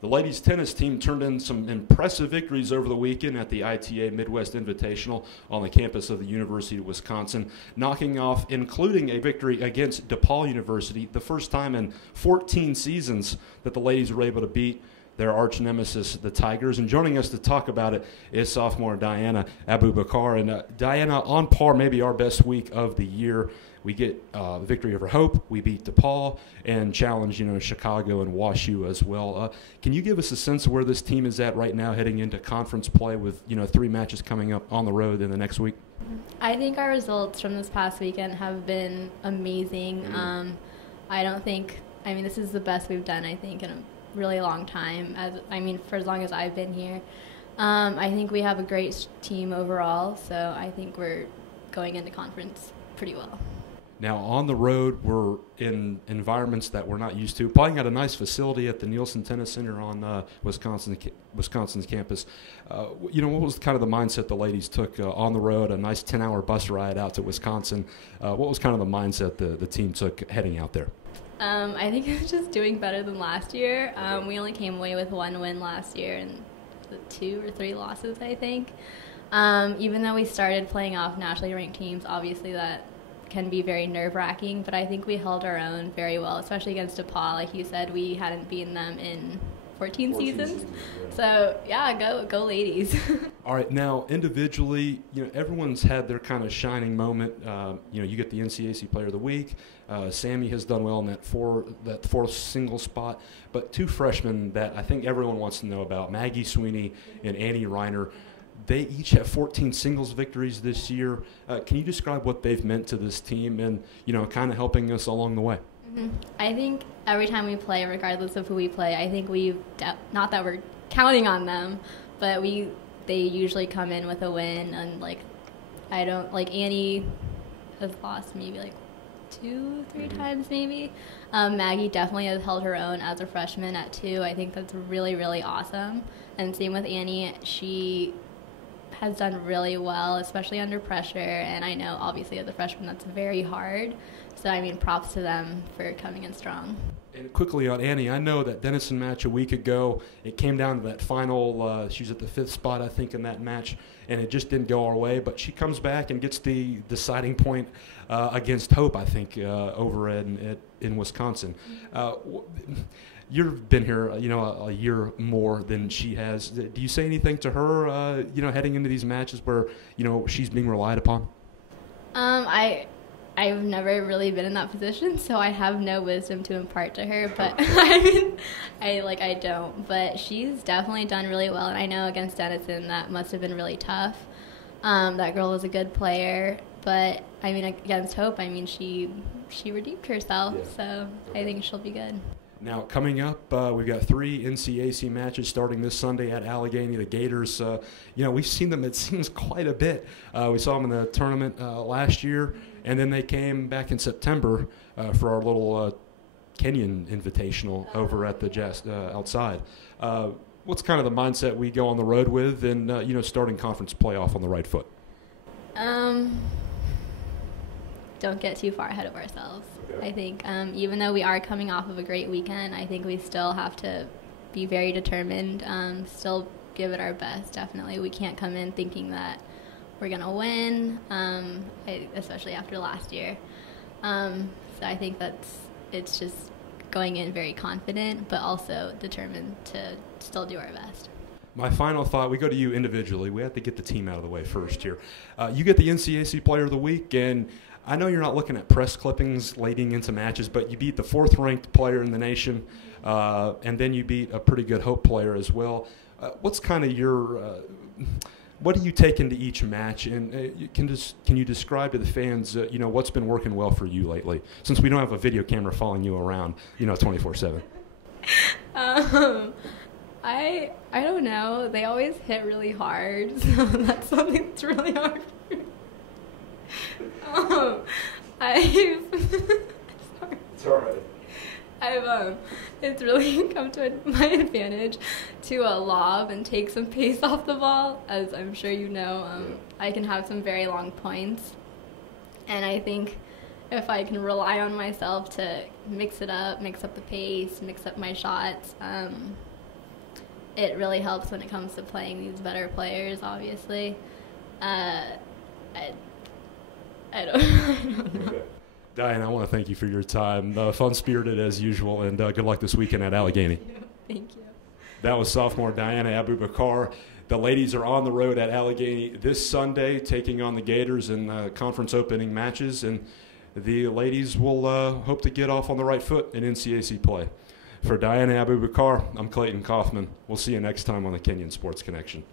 The ladies tennis team turned in some impressive victories over the weekend at the ITA Midwest Invitational on the campus of the University of Wisconsin, knocking off, including a victory against DePaul University, the first time in 14 seasons that the ladies were able to beat their arch nemesis, the Tigers. And joining us to talk about it is sophomore Diana Aboubakare. And Diana, on par, maybe our best week of the year. We get the victory over Hope. We beat DePaul and challenge, Chicago and WashU as well. Can you give us a sense of where this team is at right now, heading into conference play with 3 matches coming up on the road in the next week? I think our results from this past weekend have been amazing. This is the best we've done, I think, in a really long time. For as long as I've been here. I think we have a great team overall, so I think we're going into conference pretty well. Now, on the road, we're in environments that we're not used to. Playing at a nice facility at the Nielsen Tennis Center on Wisconsin's campus. What was kind of the mindset the ladies took on the road, a nice 10-hour bus ride out to Wisconsin? What was kind of the mindset the team took heading out there? I think it was just doing better than last year. We only came away with 1 win last year and 2 or 3 losses, I think. Even though we started playing off nationally ranked teams, obviously that can be very nerve-wracking, but I think we held our own very well, especially against DePaul. Like you said, we hadn't beaten them in 14 seasons. So, yeah, go ladies. All right, now, individually, everyone's had their kind of shining moment. You get the NCAC Player of the Week. Sammy has done well in that fourth single spot. But 2 freshmen that I think everyone wants to know about, Maggie Sweeney and Annie Reiner, they each have 14 singles victories this year. Can you describe what they've meant to this team and, kind of helping us along the way? Mm-hmm. I think every time we play, regardless of who we play, I think not that we're counting on them, but they usually come in with a win. And, Annie has lost maybe 2, 3 times maybe. Maggie definitely has held her own as a freshman at 2. I think that's really, really awesome. And same with Annie. She has done really well, especially under pressure, and I know obviously as a freshman that's very hard, so props to them for coming in strong. And quickly on Annie, I know that Denison match a week ago, it came down to that final, she was at the 5th spot I think in that match, and it just didn't go our way, but she comes back and gets the deciding point against Hope, I think, over in Wisconsin. You've been here, a year more than she has. Do you say anything to her, heading into these matches where, she's being relied upon? I've never really been in that position, so I have no wisdom to impart to her, but I don't. But she's definitely done really well, and I know against Denison that must have been really tough. That girl is a good player, but against Hope, she redeemed herself, so I think she'll be good. Now, coming up, we've got 3 NCAC matches starting this Sunday at Allegheny. The Gators, we've seen them, it seems, quite a bit. We saw them in the tournament last year, and then they came back in September for our little Kenyon Invitational over at the outside. What's kind of the mindset we go on the road with and, starting conference playoff on the right foot? Don't get too far ahead of ourselves. Okay. I think even though we are coming off of a great weekend, I think we still have to be very determined, still give it our best, definitely. We can't come in thinking that we're going to win, especially after last year. So I think it's just going in very confident, but also determined to still do our best. My final thought, we go to you individually. We have to get the team out of the way first here. You get the NCAC Player of the Week, and I know you're not looking at press clippings leading into matches, but you beat the 4th-ranked player in the nation, and then you beat a pretty good Hope player as well. What's kind of what do you take into each match, and can you describe to the fans, what's been working well for you lately, since we don't have a video camera following you around, 24/7? I don't know. They always hit really hard, so that's something that's really hard for me. Sorry. It's all right. It's really come to my advantage to lob and take some pace off the ball, as I'm sure you know. I can have some very long points, and I think if I can rely on myself to mix it up, mix up the pace, mix up my shots, it really helps when it comes to playing these better players, obviously. I don't know. Okay. Diane, I want to thank you for your time. Fun-spirited as usual, and good luck this weekend at Allegheny. Thank you. That was sophomore Diana Aboubakare. The ladies are on the road at Allegheny this Sunday, taking on the Gators in conference opening matches, and the ladies will hope to get off on the right foot in NCAC play. For Diana Aboubakare, I'm Clayton Kaufman. We'll see you next time on the Kenyon Sports Connection.